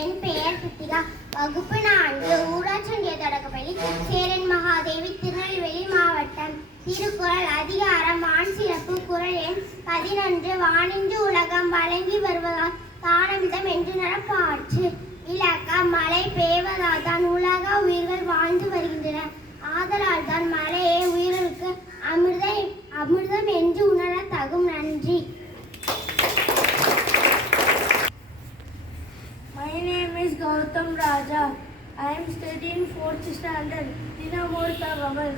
என் பெயர் கிருத்திகா வகுப்பு நான்கு ஊராட்சி ஒன்றிய தொடக்கப்பள்ளி சேரன் மகாதேவி திருநெல்வேலி மாவட்டம். திருக்குறள் அதிகாரம் ஆண் சிறப்பு குரல் எண் பதினொன்று. வானின்று உலகம் வழங்கி வருவதால் தானமிதம் என்று நடப்பாற்று. விளக்கம் மழை பெய்வதால் தான் உலக உயிர்கள் வாழ்ந்து வருகின்றன. ஆதலால் தான் மழையே உயிர்களுக்கு அமிர்த அமிர்தம் என்று உணர தகும் நன்றி. Is Gautam Raja. I am studying fourth standard. தினமொரு தகவல்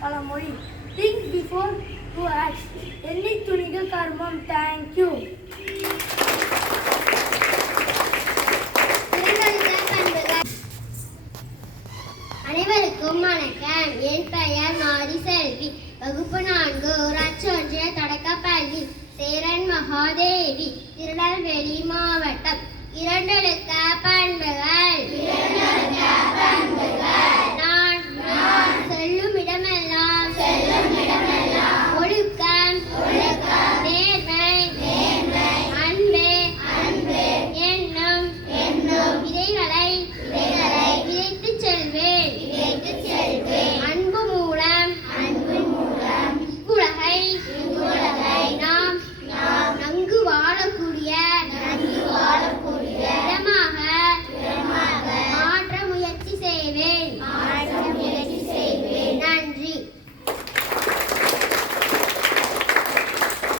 Palamori. Think before before to act எண்ணி Karmam, thank you. அனைவருக்கும் வணக்கம் என் பெயர் மாரி செல்வி வகுப்பு நான்கு ஊராட்சி ஒன்றிய தொடக்கப்பள்ளி சேரன் மகாதேவி திருநெல்வேலி மாவட்டம் இரண்டெழுக்க